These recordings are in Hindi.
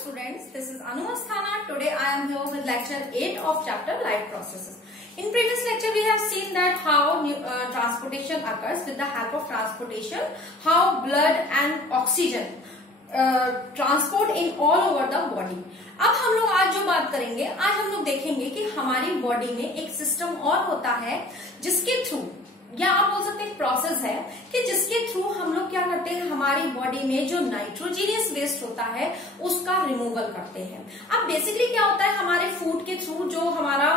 students, this is Anu Asthana. Today I am here with lecture 8 of chapter Life Processes. In previous lecture we have seen that how transportation occurs with the help of transportation, how blood and oxygen transport in all over the body. अब हम लोग आज जो बात करेंगे, आज हम लोग देखेंगे कि हमारी बॉडी में एक सिस्टम और होता है जिसके थ्रू, या आप बोल सकते हैं प्रोसेस है कि जिसके थ्रू हम लोग क्या करते हैं, हमारी बॉडी में जो नाइट्रोजीनियस वेस्ट होता है उसका रिमूवल करते हैं। अब बेसिकली क्या होता है, हमारे फूड के थ्रू जो हमारा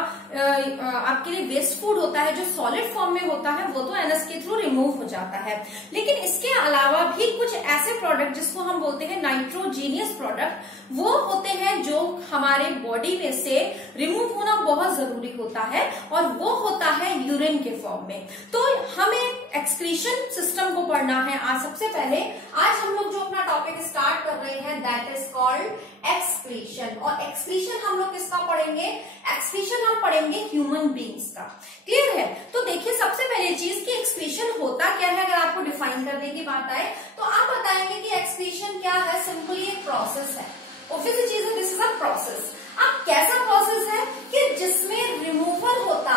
आपके लिए वेस्ट फूड होता है जो सॉलिड फॉर्म में होता है वो तो एनएस के थ्रू रिमूव हो जाता है, लेकिन इसके अलावा भी कुछ ऐसे प्रोडक्ट जिसको हम बोलते हैं नाइट्रोजीनियस प्रोडक्ट, वो होते हैं जो हमारे बॉडी में से रिमूव होना बहुत जरूरी होता है और वो होता है यूरिन के फॉर्म में। तो हमें एक्सक्रीशन सिस्टम को पढ़ना है। आज सबसे पहले आज हम लोग जो अपना टॉपिक स्टार्ट कर रहे हैं दैट इज कॉल्ड एक्सक्रीशन। और एक्सक्रीशन हम लोग किसका पढ़ेंगे, एक्सक्रीशन हम पढ़ेंगे ह्यूमन बींग्स का। क्लियर है? तो देखिए सबसे पहले चीज कि एक्सक्रीशन होता क्या है, अगर आपको डिफाइन करने की बात आए तो आप बताएंगे कि एक्सक्रीशन क्या है। सिंपली एक प्रोसेस है, ऑब्वियसली चीज है, दिस इज अ प्रोसेस। अब कैसा प्रोसेस है कि जिसमें रिमूवल होता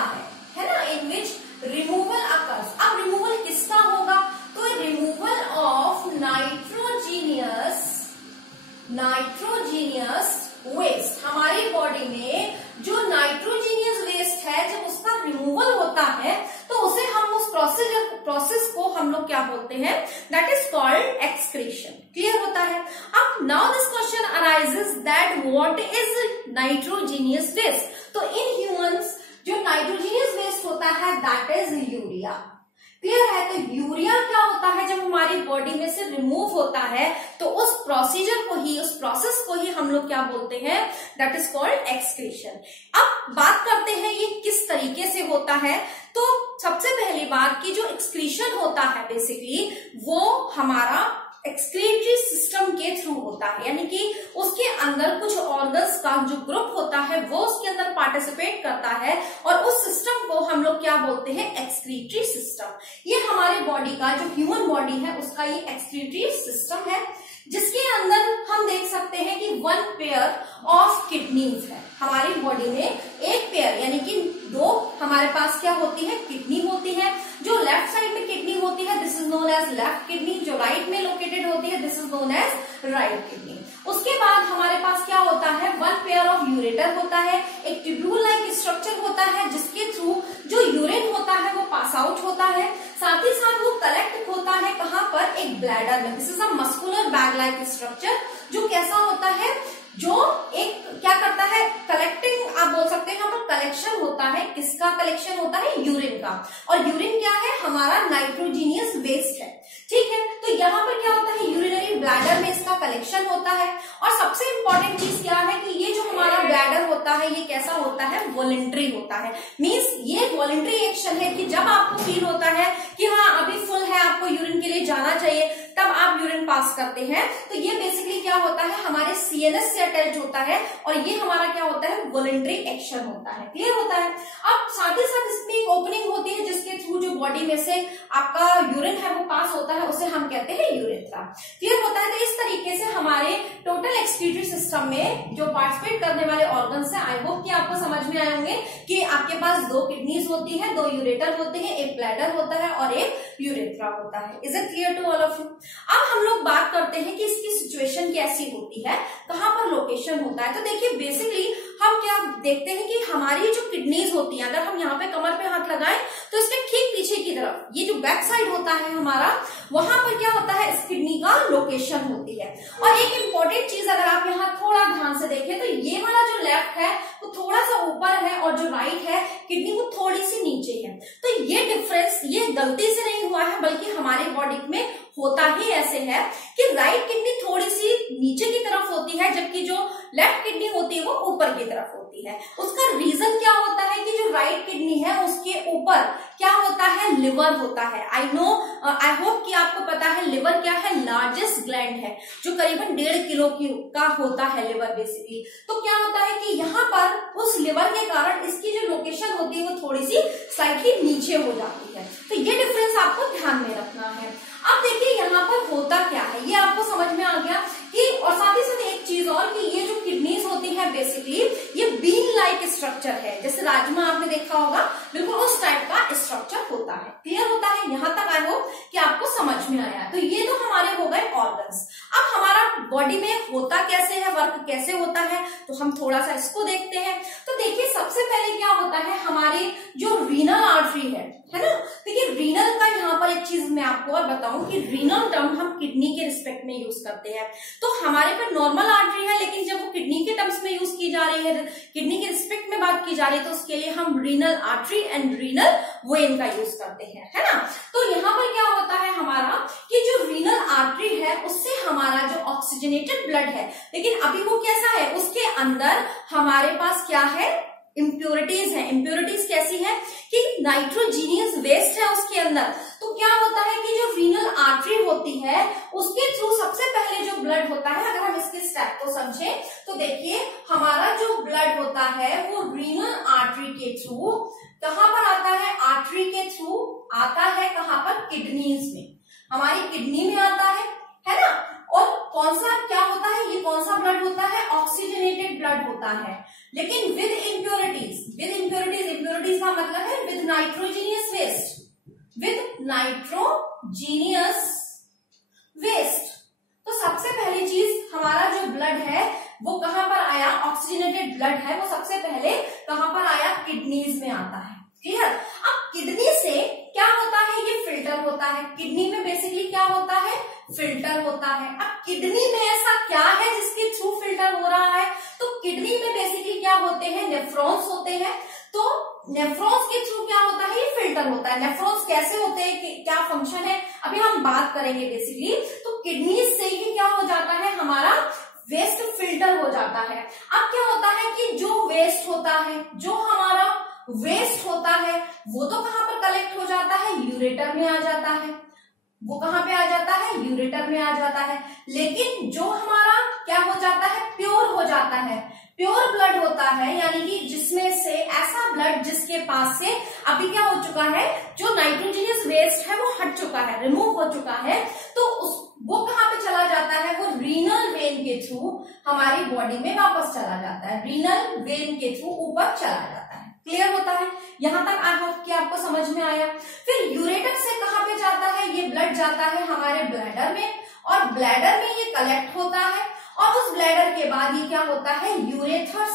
है ना, इन विच रिमूवल अकर्स। अब रिमूवल किसका होगा, तो रिमूवल ऑफ नाइट्रोजीनियस वेस्ट। हमारी बॉडी में जो नाइट्रोजीनियस वेस्ट है जब उसका रिमूवल होता है तो उसे हम उस प्रोसेस को हम लोग क्या बोलते हैं, that is called excretion. Clear होता है? अब now this question arises that what is nitrogenous waste. तो इन ह्यूमंस जो नाइट्रोजीनियस वेस्ट होता है दैट इज यूरिया। क्लियर है? तो यूरिया क्या होता है, जब हमारी बॉडी में से रिमूव होता है तो उस प्रोसीजर को ही, उस प्रोसेस को ही हम लोग क्या बोलते हैं, दैट इज कॉल्ड एक्सक्रीशन। अब बात करते हैं ये किस तरीके से होता है। तो सबसे पहली बात कि जो एक्सक्रीशन होता है बेसिकली वो हमारा एक्सक्रीटरी सिस्टम के थ्रू होता है, यानी कि उसके अंदर कुछ ऑर्गन्स का जो ग्रुप होता है वो उसके अंदर पार्टिसिपेट करता है और उस सिस्टम को हम लोग क्या बोलते हैं, एक्सक्रीटरी सिस्टम। ये हमारी बॉडी का, जो ह्यूमन बॉडी है उसका ये एक्सक्रीटरी सिस्टम है, जिसके अंदर हम देख सकते हैं कि 1 पेयर ऑफ किडनीज है। हमारी बॉडी में एक पेयर यानी कि 2 हमारे पास क्या होती है, किडनी होती है। जो लेफ्ट साइड में किडनी होती है this is known as left kidney, जो राइट में लोकेटेड होती है this is known as right kidney. उसके बाद हमारे पास क्या होता है, 1 पेयर ऑफ यूरेटर होता है, एक ट्यूब्यूल लाइक स्ट्रक्चर होता है जिसके थ्रू जो यूरिन होता है वो पास आउट होता है, साथ ही साथ वो कलेक्ट होता है कहां पर, एक ब्लैडर में। This is a muscular bag like structure जो कैसा होता है, जो एक क्या करता है, कलेक्टिंग, आप बोल सकते हैं यहाँ पर कलेक्शन होता है। किसका कलेक्शन होता है, यूरिन का। और यूरिन क्या है, हमारा नाइट्रोजीनियस वेस्ट है। ठीक है? तो यहाँ पर क्या होता है, यूरिनरी ब्लैडर में इसका कलेक्शन होता है। और सबसे इंपॉर्टेंट चीज क्या है कि ये जो हमारा ब्लैडर होता है ये कैसा होता है, वॉलंटरी होता है। मीन्स ये वॉलंटरी एक्शन है कि जब आपको फील होता है कि हाँ अभी फुल है, आपको यूरिन के लिए जाना चाहिए, तब आप यूरिन पास करते हैं। तो ये बेसिकली क्या होता है, हमारे सीएनएस से अटैच होता है और ये हमारा क्या होता है, वॉलंटरी एक्शन होता है। क्लियर होता है? अब साथ ही साथ इसमें एक ओपनिंग होती है जिसके थ्रू जो बॉडी में से आपका यूरिन है वो पास होता है, उसे हम कहते हैं यूरेथ्रा। क्लियर होता है? तो इस तरीके से हमारे टोटल एक्सक्रीटरी सिस्टम में जो पार्टिसिपेट करने वाले ऑर्गन्स हैं, आई होप कि आपको समझ में आए होंगे कि आपके पास 2 किडनीज होती है, 2 यूरेटर होते हैं, एक ब्लैडर होता है और एक यूरेथ्रा होता है। Is it clear to all of you? अब हम लोग बात करते हैं कि इसकी सिचुएशन कैसी होती है, कहां पर लोकेशन होता है। तो देखिए बेसिकली हम क्या देखते हैं कि हमारी जो किडनीज होती हैं, अगर हम यहाँ पे कमर पे हाथ लगाएं तो इसके ठीक पीछे की तरफ ये जो बैक साइड होता है हमारा, वहां पर क्या होता है, इस किडनी का लोकेशन होती है। और एक इंपॉर्टेंट चीज अगर आप यहाँ थोड़ा ध्यान से देखें तो ये वाला जो लेफ्ट है वो थोड़ा सा ऊपर है और जो राइट है किडनी वो थोड़ी सी नीचे है। तो ये डिफरेंस ये गलती से नहीं हुआ है, बल्कि हमारी बॉडी में होता ही ऐसे है कि राइट किडनी थोड़ी सी नीचे की तरफ होती है जबकि जो लेफ्ट किडनी होती है वो ऊपर की तरफ होती है। उसका रीजन क्या होता है कि जो राइट किडनी है उसके ऊपर क्या होता है, लिवर होता है। आई होप कि आपको पता है लिवर क्या है, लार्जेस्ट ग्लैंड है जो करीबन 1.5 किलो का होता है लिवर बेसिकली। तो क्या होता है कि यहाँ पर उस लिवर के कारण इसकी जो लोकेशन होती है वो थोड़ी सी स्लाइटली नीचे हो जाती है। तो ये डिफरेंस आपको ध्यान में रखना है। अब देखिए यहाँ पर होता क्या है, ये आपको समझ में आ गया कि, और साथ ही साथ एक चीज और कि ये बॉडी में होता कैसे है, वर्क कैसे होता है, तो हम थोड़ा सा इसको देखते हैं। तो देखिए सबसे पहले क्या होता है, हमारे जो रीनल आर्टरी है ना। देखिए रीनल का यहाँ पर एक चीज मैं आपको और बताऊं कि रीनल टर्म हम किडनी के रिस्पेक्ट में यूज करते हैं। तो हमारे पर नॉर्मल आर्टरी है, लेकिन जब वो किडनी के टर्म्स में यूज की जा रही है, किडनी के रिस्पेक्ट में बात की जा रही है, तो उसके लिए हम renal artery and renal vein का यूज करते हैं, है ना। तो यहाँ पर क्या होता है हमारा कि जो रीनल आर्टरी है उससे हमारा जो ऑक्सीजनेटेड ब्लड है, लेकिन अभी वो कैसा है, उसके अंदर हमारे पास क्या है, इम्प्योरिटीज है। इम्प्योरिटीज कैसी है कि नाइट्रोजीनियस वेस्ट है उसके अंदर। तो क्या होता है कि जो रीनल आर्टरी होती है उसके थ्रू सबसे पहले जो ब्लड होता है, अगर हम इसके स्टेप को समझें तो देखिए हमारा जो ब्लड होता है वो रीनल आर्टरी के थ्रू कहां पर आता है, आर्टरी के थ्रू आता है कहां पर, किडनीज में, हमारी किडनी में आता है ना। और कौन सा क्या होता है, ये कौन सा ब्लड होता है, ऑक्सीजनेटेड ब्लड होता है, लेकिन विद इम्प्योरिटीज। विद इम्प्योरिटीज, इम्प्योरिटीज का मतलब है with nitrogenous waste, with nitrogenous waste. तो सबसे पहली चीज हमारा जो ब्लड है वो कहां पर आया, ऑक्सीजनेटेड ब्लड है वो सबसे पहले कहां पर आया, किडनीज में आता है। क्लियर। अब किडनी से क्या होता है, ये फिल्टर होता है। किडनी में बेसिकली क्या होता है, फिल्टर होता है। अब किडनी में ऐसा क्या है जिसके थ्रू फिल्टर हो रहा है, तो किडनी में बेसिकली क्या होते हैं, नेफ्रॉन्स होते हैं। तो नेफ्रॉन्स के थ्रू क्या होता है, ये फिल्टर होता है। नेफ्रॉन्स कैसे होते हैं, क्या फंक्शन है, अभी हम बात करेंगे बेसिकली। तो किडनी से ही क्या हो जाता है, हमारा वेस्ट फिल्टर हो जाता है। अब क्या होता है कि जो वेस्ट होता है, जो हमारा वेस्ट होता है वो तो कहां पर कलेक्ट हो जाता है, यूरेटर में आ जाता है। वो कहां पे आ जाता है, यूरेटर में आ जाता है। लेकिन जो हमारा क्या हो जाता है, प्योर हो जाता है। प्योर ब्लड होता है, यानी कि जिसमें से ऐसा ब्लड जिसके पास से अभी क्या हो चुका है, जो नाइट्रोजीनियस वेस्ट है वो हट चुका है, रिमूव हो चुका है। तो वो कहां पे चला जाता है, वो रीनल वेन के थ्रू हमारी बॉडी में वापस चला जाता है। रीनल वेन के थ्रू ऊपर चला जाता है। क्लियर होता है, यहां तक आई होप कि आपको समझ में आया। फिर यूरेटर से कहां पे जाता है, ये ब्लड जाता है हमारे ब्लैडर में, और ब्लैडर में ये कलेक्ट होता है, और उस ब्लैडर के बाद ये क्या होता है, यूरेथ्रा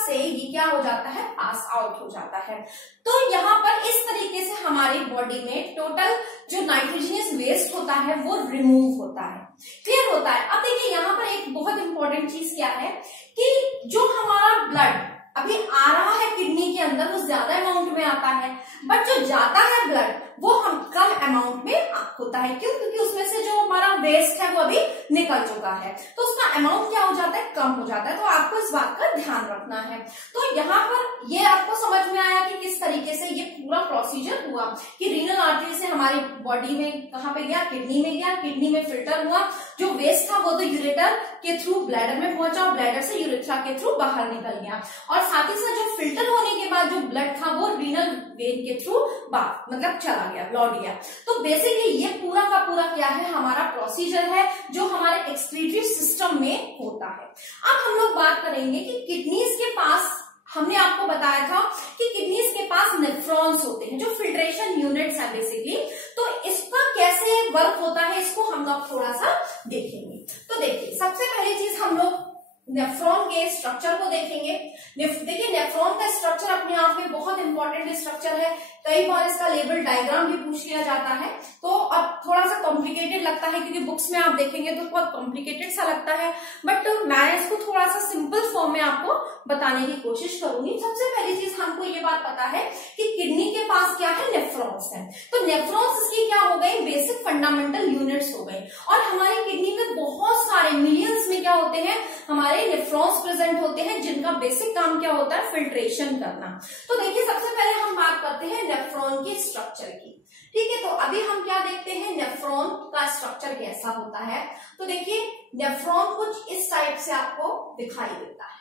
से ये क्या हो जाता है, पास आउट हो जाता है। तो यहाँ पर इस तरीके से हमारी बॉडी में टोटल जो नाइट्रोजनियस वेस्ट होता है वो रिमूव होता है। क्लियर होता है। अब देखिए यहाँ पर एक बहुत इंपॉर्टेंट चीज क्या है कि जो हमारा ब्लड अभी आ रहा है किडनी के अंदर वो ज्यादा अमाउंट में आता है, बट जो जाता है ब्लड वो हम कम अमाउंट में होता है। क्यों? क्योंकि उसमें से जो हमारा वेस्ट है वो अभी निकल चुका है, तो उसका अमाउंट क्या हो जाता है, कम हो जाता है। तो आपको इस बात का ध्यान रखना है। तो यहाँ पर ये आपको समझ में आया कि किस तरीके से ये पूरा प्रोसीजर हुआ कि रीनल आर्टरी से हमारी बॉडी में कहाँ पे गया, किडनी में गया, किडनी में फिल्टर हुआ, जो वेस्ट था वो तो यूरेटर के थ्रू ब्लैडर में पहुंचा, ब्लैडर से यूरेथ्रा के थ्रू बाहर निकल गया, और साथ ही साथ जो फिल्टर होने के बाद जो ब्लड था वो रीनल वेन के थ्रू बाहर मतलब चला गया, लौट गया। तो बेसिकली ये पूरा का पूरा क्या है, हमारा प्रोसीजर है जो हमारे एक्सक्रीटरी सिस्टम में होता है। अब हम लोग बात करेंगे कि किडनीज के पास, हमने आपको बताया था कि किडनीज के पास नेफ्रॉन्स होते हैं जो फिल्ट्रेशन यूनिट्स है बेसिकली। तो इसका कैसे वर्क होता है इसको हम लोग थोड़ा सा देखेंगे। तो देखिए सबसे पहली चीज हम लोग नेफ्रॉन के स्ट्रक्चर को देखेंगे। देखिए नेफ्रॉन का स्ट्रक्चर अपने आप में बहुत इंपॉर्टेंट स्ट्रक्चर है। कई बार इसका लेवल डायग्राम भी पूछ लिया जाता है, तो अब थोड़ा सा कॉम्प्लिकेटेड लगता है क्योंकि बुक्स में आप देखेंगे तो बहुत कॉम्प्लिकेटेड सा लगता है, बट मैं इसको थोड़ा सा सिंपल फॉर्म में आपको बताने की कोशिश करूंगी। सबसे पहली चीज हमको ये बात पता है कि किडनी के पास क्या है, नेफ्रॉन्स है। तो नेफ्रॉन्स इसकी क्या हो गई, बेसिक फंडामेंटल यूनिट्स हो गई। और हमारी किडनी में बहुत सारे मिलियंस में क्या होते हैं, हमारे नेफ्रॉन्स प्रेजेंट होते हैं जिनका बेसिक काम क्या होता है, फिल्ट्रेशन करना। तो देखिए सबसे पहले हम बात करते हैं नेफ्रॉन के स्ट्रक्चर की। ठीक है, तो अभी हम क्या देखते हैं, नेफ्रॉन का स्ट्रक्चर कैसा होता है। तो देखिए नेफ्रॉन कुछ इस टाइप से आपको दिखाई देता है।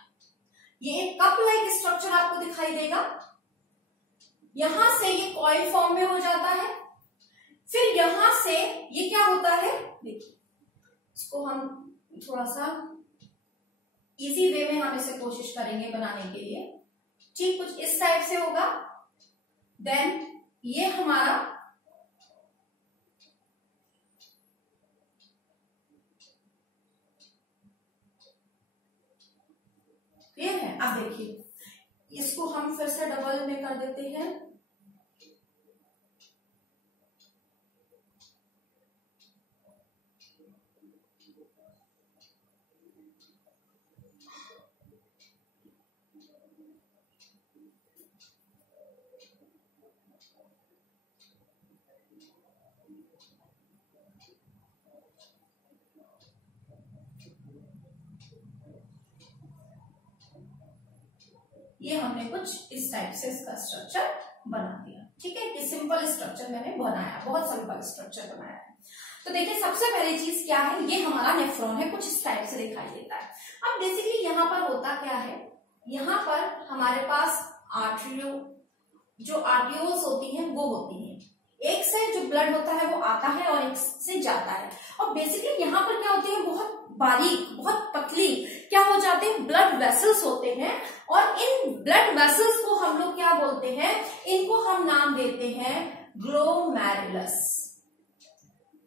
ये एक कप लाइक स्ट्रक्चर आपको दिखाई देगा। यहां से ये कॉइल फॉर्म में हो जाता है, फिर यहां से ये क्या होता है, देखिए इसको हम थोड़ा सा इजी वे में हम इसे कोशिश करेंगे बनाने के लिए। ठीक कुछ इस टाइप से होगा। देन ये हमारा है। अब देखिए इसको हम फिर से डबल में कर देते हैं। ये हमने कुछ इस टाइप से इसका स्ट्रक्चर बना दिया। ठीक है, ये सिंपल स्ट्रक्चर मैंने बनाया, बहुत सिंपल स्ट्रक्चर बनाया है। तो देखिए सबसे पहली चीज क्या है, ये हमारा नेफ्रॉन है, कुछ इस टाइप से दिखाई देता है। अब बेसिकली यहाँ पर होता क्या है, यहाँ पर हमारे पास आर्टरियो, जो आर्टियोल्स होती हैं वो होती हैं, एक से जो ब्लड होता है वो आता है और एक से जाता है। और बेसिकली यहाँ पर क्या होती है, बहुत बारीक, बहुत पतली क्या हो जाते हैं, ब्लड वेसल्स होते हैं। और इन ब्लड वेसल्स को हम लोग क्या बोलते हैं, इनको हम नाम देते हैं ग्लोमेरुलस।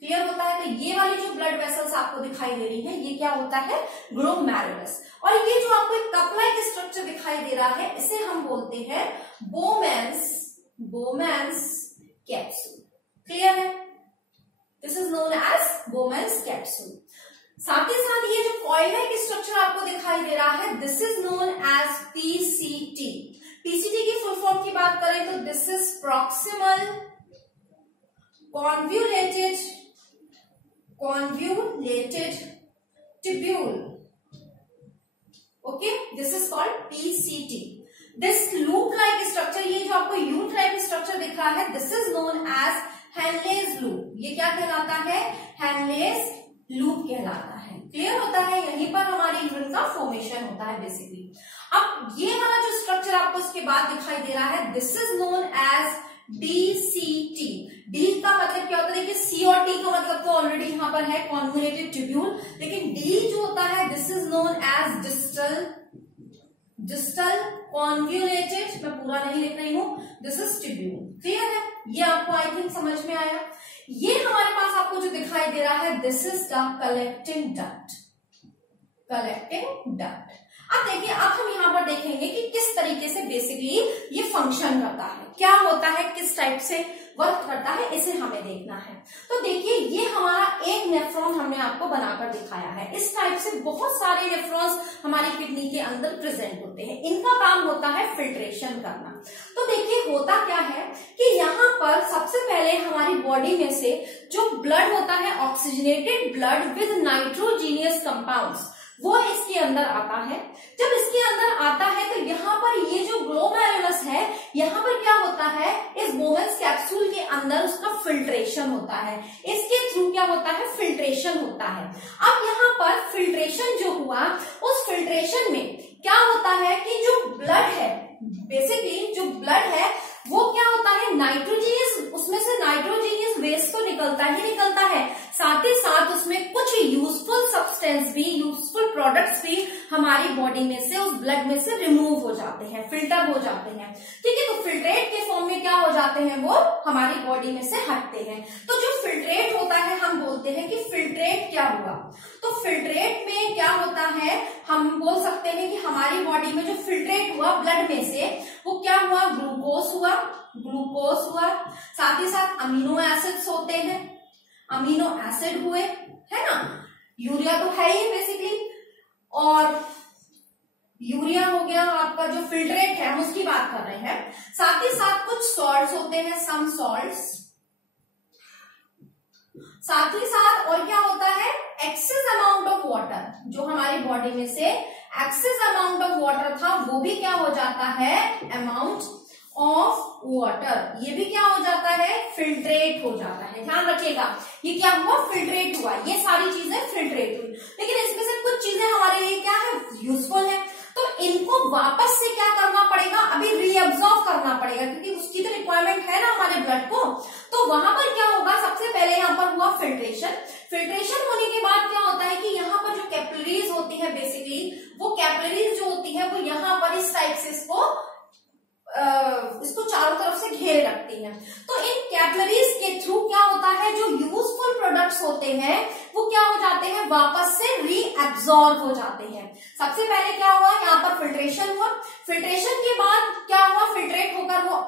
क्लियर होता है। तो ये वाली जो ब्लड वेसल्स आपको दिखाई दे रही है, ये क्या होता है, ग्लोमेरुलस। और ये जो आपको एक कप लाइक स्ट्रक्चर दिखाई दे रहा है, इसे हम बोलते हैं बोमेन्स कैप्सूल। क्लियर है, this is known as Bowman's capsule. साथ ही साथ ये जो कॉइल लाइक स्ट्रक्चर आपको दिखाई दे रहा है, this is known as PCT. PCT की फुल फॉर्म की बात करें तो this is proximal convoluted tubule. Okay, this is called PCT. This loop-like structure, ये जो आपको U-type structure दिख रहा है, this is known as Henle's loop. ये क्या कहलाता है, Henle's loop कहलाता है। क्लियर होता है, यहीं पर हमारे यूरिन का फॉर्मेशन होता है बेसिकली। अब ये वाला जो स्ट्रक्चर आपको इसके बाद दिखाई दे रहा है, this is known as DCT। D का मतलब क्या होता है, देखिए सी और टी का मतलब तो ऑलरेडी यहाँ पर है, कॉन्वोल्यूटेड ट्यूब्यूल। लेकिन डी जो होता है, this is known as distal convoluted. मैं पूरा नहीं लिख रही हूँ, दिस इज ट्यूब्यूल। क्लियर है, ये आपको आई थिंक समझ में आया। ये हमारे पास आपको जो दिखाई दे रहा है, this is the collecting duct. अब देखिए, अब हम यहाँ पर देखेंगे कि किस तरीके से बेसिकली ये फंक्शन करता है, क्या होता है, किस टाइप से वर्क करता है, इसे हमें देखना है। तो देखिए ये हमारा एक नेफ्रॉन हमने आपको बनाकर दिखाया है। इस टाइप से बहुत सारे नेफ्रॉन्स हमारी किडनी के अंदर प्रेजेंट होते हैं। इनका काम होता है फिल्ट्रेशन करना। तो देखिए होता क्या है कि यहाँ पर सबसे पहले हमारी बॉडी में से जो ब्लड होता है, oxygenated blood with nitrogenous compounds, वो इसके अंदर आता है। जब इसके अंदर आता है तो यहाँ पर ये जो ग्लोमेरुलस है, यहाँ पर क्या होता है, इस बोमेन्स कैप्सूल के अंदर उसका फिल्ट्रेशन होता है। इसके थ्रू क्या होता है, फिल्ट्रेशन होता है। अब यहाँ पर फिल्ट्रेशन जो हुआ, उस फिल्ट्रेशन में क्या होता है कि जो ब्लड है, बेसिकली जो ब्लड है वो क्या होता है, नाइट्रोजीनियस, उसमें से नाइट्रोजीनियस वेस्ट तो निकलता ही निकलता है, साथ ही साथ उसमें कुछ यूजफुल सब्सटेंस भी, यूजफुल प्रोडक्ट्स भी हमारी बॉडी में से, उस ब्लड में से रिमूव हो जाते हैं, फिल्टर हो जाते हैं। ठीक है, तो फिल्ट्रेट के फॉर्म में क्या हो जाते हैं, वो हमारी बॉडी में से हटते हैं। तो जो फिल्ट्रेट होता है, हम बोलते हैं कि फिल्ट्रेट क्या हुआ। तो फिल्ट्रेट में क्या होता है, हम बोल सकते हैं कि हमारी बॉडी में जो फिल्ट्रेट हुआ ब्लड में से, वो क्या हुआ, ग्लूकोज हुआ, साथ ही साथ अमीनो एसिड्स होते हैं, अमीनो एसिड हुए, है ना, यूरिया तो है ही बेसिकली, और यूरिया हो गया आपका, जो फिल्ट्रेट है हम उसकी बात कर रहे हैं। साथ ही साथ कुछ सॉल्ट्स होते हैं, सम सॉल्ट्स, साथ ही साथ और क्या होता है, एक्सेस अमाउंट ऑफ वाटर, जो हमारी बॉडी में से एक्सेस अमाउंट ऑफ वाटर था, वो भी क्या हो जाता है, अमाउंट ऑफ वाटर, ये भी क्या हो जाता है, फिल्ट्रेट हो जाता है। ध्यान रखिएगा, ये क्या हुआ, फिल्ट्रेट हुआ, ये सारी चीजें फिल्ट्रेट हुई। लेकिन इसमें से कुछ चीजें हमारे लिए क्या है, यूजफुल है, तो इनको वापस से क्या करना पड़ेगा, अभी रीअब्सॉर्ब करना पड़ेगा, क्योंकि उसकी तो रिक्वायरमेंट है ना हमारे ब्लड को। तो वहां पर क्या होगा, सबसे पहले यहाँ पर हुआ फिल्ट्रेशन। फिल्ट्रेशन होने के बाद क्या होता है कि यहाँ पर जो कैपिलरीज होती है, बेसिकली वो कैपिलरीज जो होती है वो यहाँ पर इस टाइप से इसको चारों तरफ से घेरे रखती है। तो इन कैपिलरीज के थ्रू क्या होता है, जो यूजफुल प्रोडक्ट्स होते हैं वो क्या हो जाते हैं, वापस से रीएब्सॉर्ब हो जाते हैं। सबसे पहले क्या हुआ, यहाँ पर फिल्ट्रेशन हुआ, फिल्ट्रेशन के बाद क्या हुआ, फिल्ट्रेट होकर वो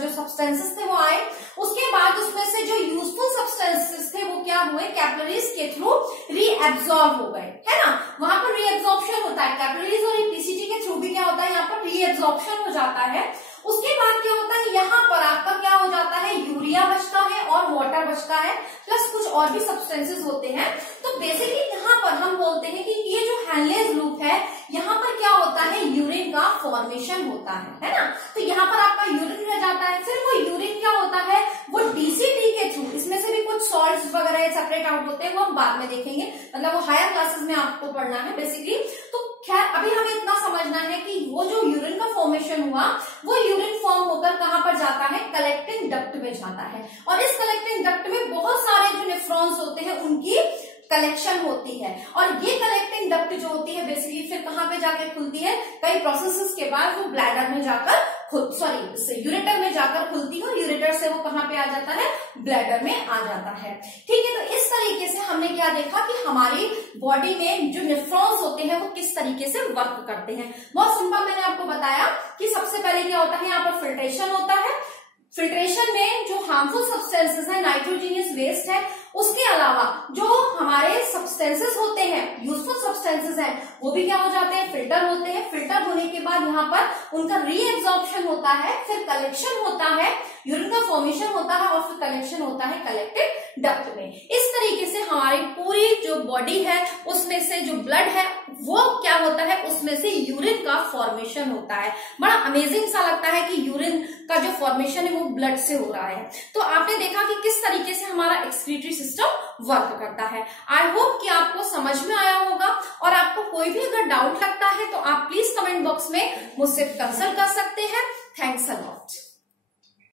जो सब्सटेंसेस थे वो आए, उसके बाद उसमें से जो यूजफुल सब्सटेंसेस थे वो क्या हुए, कैपिलरीज के थ्रू रीएब्सॉर्ब हो गए, है ना। वहां पर रीएब्सॉर्प्शन होता है, कैपिलरीज और पीसीटी के थ्रू भी क्या होता है, यहाँ पर रीएब्सॉर्प्शन हो जाता है। उसके बाद क्या होता है, यहाँ पर आपका क्या हो जाता है, यूरिया बचता है और वाटर बचता है, प्लस कुछ और भी सब्सटेंसेस होते हैं। तो बेसिकली यहाँ पर हम बोलते हैं कि ये जो हेनलेज लूप है, यहाँ पर क्या होता है, यूरिन का फॉर्मेशन होता है ना। तो यहाँ पर आपका यूरिन रह जाता है, फिर वो यूरिन क्या होता है, वो डीसीटी के थ्रू, इसमें से भी कुछ सॉल्ट्स वगैरह सेपरेट आउट होते हैं, वो हम बाद में देखेंगे, मतलब वो हायर क्लासेस में आपको पढ़ना है बेसिकली। तो खैर अभी हमें इतना समझना है कि वो जो यूरिन का फॉर्मेशन हुआ, वो यूरिन फॉर्म होकर कहां पर जाता है, कलेक्टिंग डक्ट में जाता है। और इस कलेक्टिंग डक्ट में बहुत सारे जो नेफ्रॉन्स होते हैं उनकी कलेक्शन होती है, और ये कलेक्टिंग डक्ट जो होती है बेसिकली फिर कहां पे जाकर खुलती है, कई प्रोसेसेस के बाद वो ब्लैडर में जाकर यूरेटर में जाकर खुलती है, और यूरेटर से वो कहां पे आ जाता है, ब्लैडर में आ जाता है। ठीक है, तो इस तरीके से हमने क्या देखा कि हमारी बॉडी में जो नेफ्रॉन्स होते हैं वो किस तरीके से वर्क करते हैं। बहुत सिंपल मैंने आपको बताया कि सबसे पहले क्या होता है, यहाँ पर फिल्ट्रेशन होता है। फिल्ट्रेशन में जो हार्मफुल सब्सटेंसेस है, नाइट्रोजीनियस वेस्ट है, उसके अलावा जो हमारे सब्सटेंसेस होते हैं, यूजफुल सब्सटेंसेस हैं, वो भी क्या हो जाते हैं, फिल्टर होते हैं। फिल्टर होने के बाद यहाँ पर उनका रीएब्सॉर्प्शन होता है, फिर कलेक्शन होता है, यूरिन का फॉर्मेशन होता है, और फिर कलेक्शन होता है कलेक्टेड डक्ट में। इस तरीके से हमारी पूरी जो बॉडी है उसमें से जो ब्लड है वो क्या होता है, उसमें से यूरिन का फॉर्मेशन होता है। बड़ा अमेजिंग सा लगता है कि यूरिन का जो फॉर्मेशन है वो ब्लड से हो रहा है। तो आपने देखा कि किस तरीके से हमारा एक्सक्रीटरी सिस्टम वर्क करता है। आई होप कि आपको समझ में आया होगा, और आपको कोई भी अगर डाउट लगता है तो आप प्लीज कमेंट बॉक्स में मुझसे कंसल्ट कर सकते हैं। Thanks a lot.